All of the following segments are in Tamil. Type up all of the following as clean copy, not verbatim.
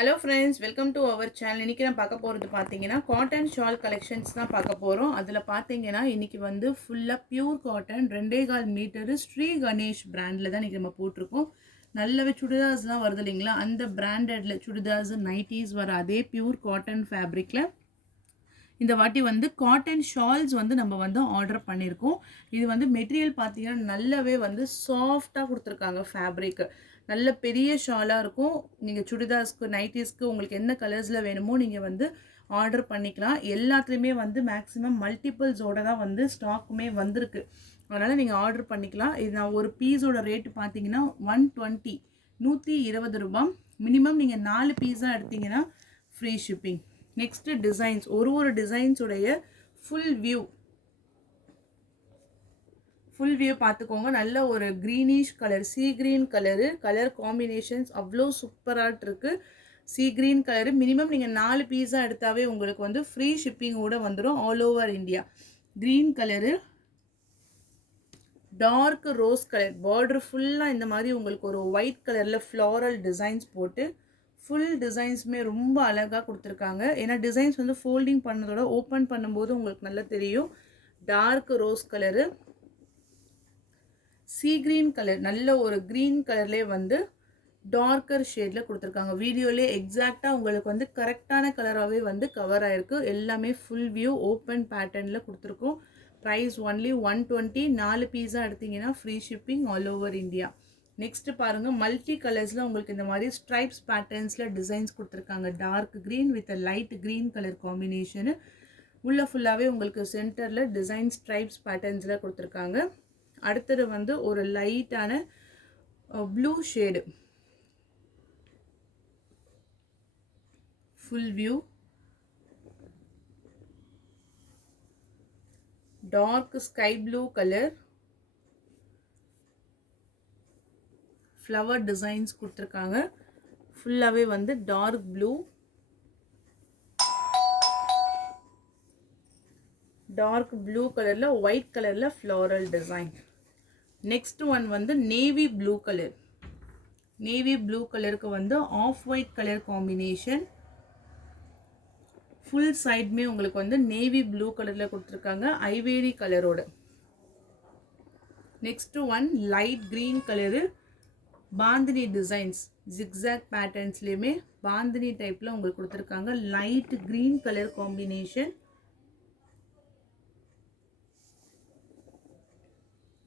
Hello friends, welcome to our channel. இன்னைக்கு நான் பார்க்க போறது பாத்தீங்கன்னா காட்டன் ஷால் கலெக்ஷன்ஸ் தான் பார்க்க போறோம். அதுல பாத்தீங்கன்னா இன்னைக்கு வந்து ஃபுல்லா pure cotton 2.25 metre Sri Ganesh பிராண்ட்ல தான் இன்னைக்கு நம்ம போட்டுருக்கோம். நல்லவே சுடிதார்ஸ் தான் வருது இல்லைங்களா, அந்த பிராண்டட்ல சுடிதார்ஸ் நைட்டிஸ் வர அதே பியூர் காட்டன் ஃபேப்ரிக்ல இந்த வாட்டி வந்து காட்டன் ஷால்ஸ் வந்து நம்ம வந்து ஆர்டர் பண்ணியிருக்கோம். இது வந்து மெட்டீரியல் பார்த்தீங்கன்னா நல்லாவே வந்து சாஃப்டாக கொடுத்துருக்காங்க. ஃபேப்ரிக் நல்ல பெரிய ஷாலாக இருக்கும். நீங்கள் சுடிதார்ஸ்க்கு நைட்டிஸ்க்கு உங்களுக்கு என்ன கலர்ஸில் வேணுமோ நீங்கள் வந்து ஆர்டர் பண்ணிக்கலாம். எல்லாத்துலேயுமே வந்து மேக்ஸிமம் மல்டிபிள்ஸோட தான் வந்து ஸ்டாக்குமே வந்திருக்கு. அதனால் நீங்கள் ஆர்டர் பண்ணிக்கலாம். இது நான் ஒரு பீஸோட ரேட்டு பார்த்தீங்கன்னா 120 120 ரூபாய். மினிமம் நீங்கள் 4 பீஸாக எடுத்தீங்கன்னா ஃப்ரீ ஷிப்பிங். நெக்ஸ்ட் டிசைன்ஸ், ஒரு டிசைன்ஸ் உடைய ஃபுல் வியூ பார்த்துக்கோங்க. நல்ல ஒரு greenish colour, sea green colour combinations அவ்வளோ சூப்பராக இருக்கு. சீ கிரீன் கலரு மினிமம் நீங்கள் 4 பீஸாக எடுத்தாவே உங்களுக்கு வந்து ஃப்ரீ ஷிப்பிங்கோட வந்துடும் all over India. Green colour, dark rose colour, border ஃபுல்லாக இந்த மாதிரி உங்களுக்கு ஒரு ஒயிட் கலரில் ஃப்ளாரல் டிசைன்ஸ் போட்டு ஃபுல் டிசைன்ஸுமே ரொம்ப அழகாக கொடுத்துருக்காங்க. ஏன்னா டிசைன்ஸ் வந்து ஃபோல்டிங் பண்ணதோட ஓப்பன் பண்ணும்போது உங்களுக்கு நல்லா தெரியும். Dark rose colour, sea green colour, நல்ல ஒரு க்ரீன் கலர்லேயே வந்து டார்க்கர் ஷேடில் கொடுத்துருக்காங்க. வீடியோலே எக்ஸாக்டாக உங்களுக்கு வந்து கரெக்டான கலராகவே வந்து கவர் ஆகிருக்கு. எல்லாமே ஃபுல் வியூ ஓப்பன் பேட்டர்னில் கொடுத்துருக்கோம். Price only 120. 4 பீஸாக எடுத்தீங்கன்னா free shipping all over India. Next பாருங்கள், மல்டி கலர்ஸில் உங்களுக்கு இந்த மாதிரி ஸ்ட்ரைப்ஸ் பேட்டர்ன்ஸில் டிசைன்ஸ் கொடுத்துருக்காங்க. Dark green with light green colour combination. உள்ள ஃபுல்லாகவே உங்களுக்கு சென்டரில் டிசைன் ஸ்ட்ரைப்ஸ் பேட்டர்ன்ஸில் கொடுத்துருக்காங்க. அடுத்தது வந்து ஒரு லைட்டான blue shade full view, dark sky blue colour, flower designs கொடுத்துருக்காங்க. ஃபுல்லாகவே வந்து டார்க் ப்ளூ, கலரில் ஒயிட் கலரில் ஃப்ளாரல் டிசைன். நெக்ஸ்ட் ஒன் வந்து நேவி ப்ளூ கலருக்கு வந்து off white colour combination. Full சைடுமே உங்களுக்கு வந்து நேவி ப்ளூ கலரில் கொடுத்துருக்காங்க ஐவேரி கலரோட. Next one light green colour, bandhani designs zigzag பேட்டர்ன்ஸ்லேயுமே பாந்தினி டைப்பில் உங்களுக்கு கொடுத்துருக்காங்க. Light green colour combination.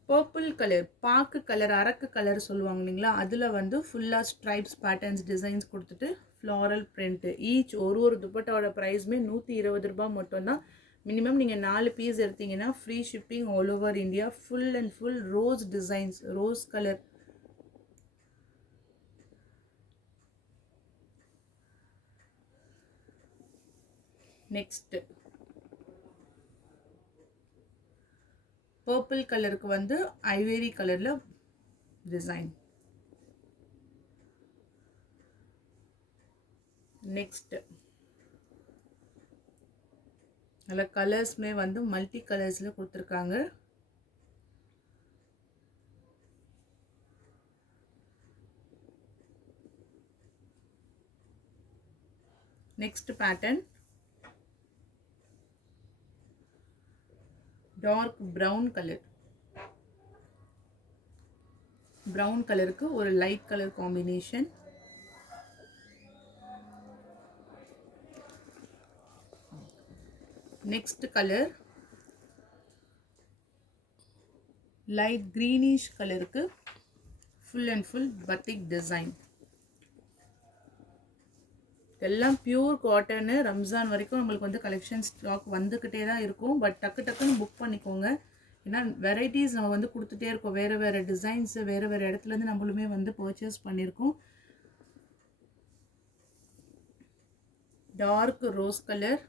Purple colour, பாக்கு கலர், அரக்கு கலர் சொல்லுவாங்க இல்லைங்களா, அதில் வந்து ஃபுல்லாக ஸ்ட்ரைப்ஸ் பேட்டர்ன்ஸ் டிசைன்ஸ் கொடுத்துட்டு ஃப்ளாரல் பிரிண்ட்டு. ஈச் ஒரு துப்பட்டாவோட ப்ரைஸுமே 120 ரூபாய் மட்டும்தான். மினிமம் நீங்கள் 4 பீஸ் எடுத்தீங்கன்னா free shipping all over India. Full and full rose designs, rose colour. Next purple கலருக்கு வந்து ஐவேரி கலரில் டிசைன். நெக்ஸ்ட் நல்ல கலர்ஸ்மே வந்து மல்டி கலர்ஸில் கொடுத்துருக்காங்க. நெக்ஸ்ட் பேட்டர்ன் டார்க் ப்ரௌன் கலருக்கு ஒரு light colour combination. Next colour light greenish கலருக்கு full and full batik design. எல்லாம் பியூர் காட்டனு. ரம்ஜான் வரைக்கும் நம்மளுக்கு வந்து கலெக்ஷன் ஸ்டாக் வந்துக்கிட்டே தான் இருக்கும். பட் டக்குன்னு புக் பண்ணிக்கோங்க. ஏன்னா வெரைட்டிஸ் நம்ம வந்து கொடுத்துட்டே இருக்கோம். வேறு டிசைன்ஸு வேறு இடத்துலேருந்து நம்மளுமே வந்து பர்ச்சேஸ் பண்ணியிருக்கோம். டார்க் ரோஸ் கலர்,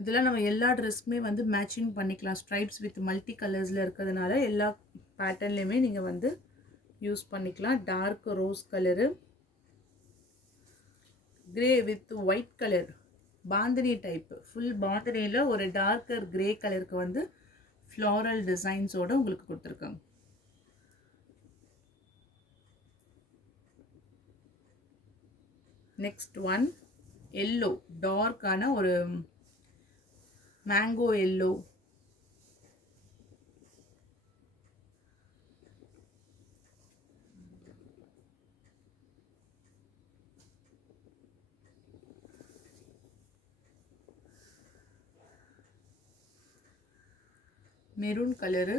இதெல்லாம் நம்ம எல்லா ட்ரெஸ்ஸுமே வந்து மேட்சிங் பண்ணிக்கலாம். ஸ்ட்ரைப்ஸ் வித் மல்டி கலர்ஸில் இருக்கிறதுனால எல்லா பேட்டர்ன்லேயுமே நீங்கள் வந்து யூஸ் பண்ணிக்கலாம். Dark rose colour, grey with white colour, bandhani type, full பாந்தினியில் ஒரு டார்க்கர் கிரே கலருக்கு வந்து ஃப்ளாரல் டிசைன்ஸோடு உங்களுக்கு கொடுத்துருக்காங்க. நெக்ஸ்ட் ஒன் எல்லோ, டார்க்கான ஒரு mango yellow. Maroon colour,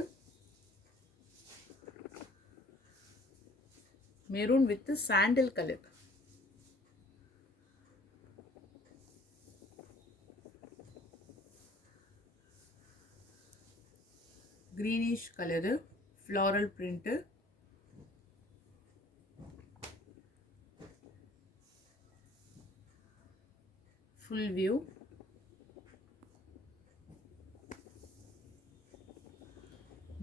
maroon with sandal colour. greenish colour, floral print. full view.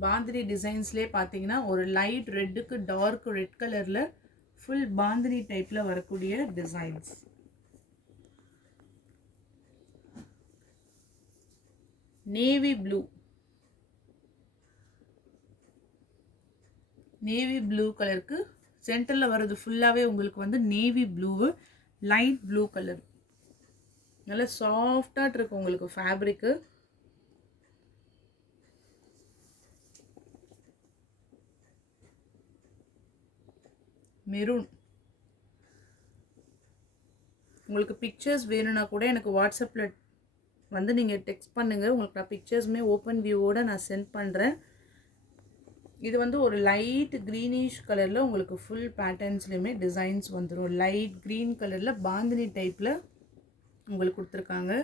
Bandhani டிசைன்ஸ்லேயே பார்த்தீங்கன்னா ஒரு லைட் ரெட்டுக்கு டார்க் ரெட் கலரில் ஃபுல் பாந்தினி டைப்பில் வரக்கூடிய designs. Navy blue, navy blue கலருக்கு சென்டரில் வர்றது ஃபுல்லாகவே உங்களுக்கு வந்து நேவி ப்ளூவு, லைட் ப்ளூ கலர். நல்லா சாஃப்டாக இருக்கு உங்களுக்கு ஃபேப்ரிக்கு. மெரூன். உங்களுக்கு பிக்சர்ஸ் வேணும்னா கூட எனக்கு வாட்ஸ்அப்பில் வந்து நீங்கள் டெக்ஸ்ட் பண்ணுங்கள், உங்களுக்கு நான் பிக்சர்ஸுமே ஓப்பன் வியூவோடு நான் சென்ட் பண்ணுறேன். இது வந்து ஒரு லைட் க்ரீனிஷ் கலரில் உங்களுக்கு ஃபுல் பேட்டர்ன்ஸ்லையுமே டிசைன்ஸ் வந்துடும். லைட் க்ரீன் கலரில் பாந்தினி டைப்பில் உங்களுக்கு கொடுத்துருக்காங்க.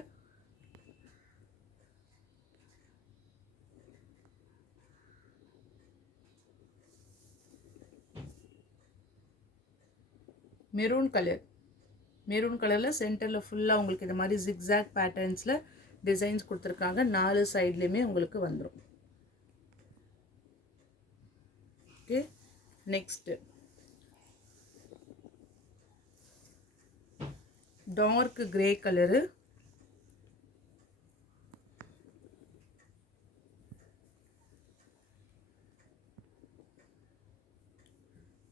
மெரூன் கலர், மெரூன் கலரில் சென்டரில் ஃபுல்லாக உங்களுக்கு இந்த மாதிரி ஜிக்ஸாக் பேட்டர்ன்ஸில் டிசைன்ஸ் கொடுத்துருக்காங்க. 4 சைட்லேயுமே உங்களுக்கு வந்துடும். Okay, next dark grey colour,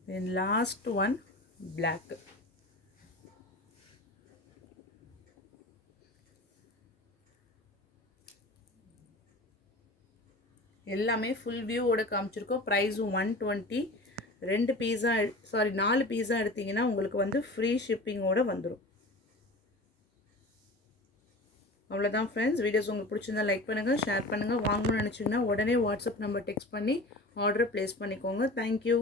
then last one black. எல்லாமே ஃபுல் வியூவோட காமிச்சிருக்கோம். ப்ரைஸும் 120. 2 பீஸா சாரி 4 பீஸா எடுத்தீங்கன்னா உங்களுக்கு வந்து ஃப்ரீ ஷிப்பிங்கோடு வந்துடும். அவ்வளோதான் ஃப்ரெண்ட்ஸ். வீடியோஸ் உங்களுக்கு பிடிச்சிருந்தா லைக் பண்ணுங்கள், ஷேர் பண்ணுங்கள். வாங்கணும்னு நினச்சிங்கன்னா உடனே வாட்ஸ்அப் நம்பர் டெக்ஸ்ட் பண்ணி ஆர்டரை ப்ளேஸ் பண்ணிக்கோங்க. தேங்க்யூ.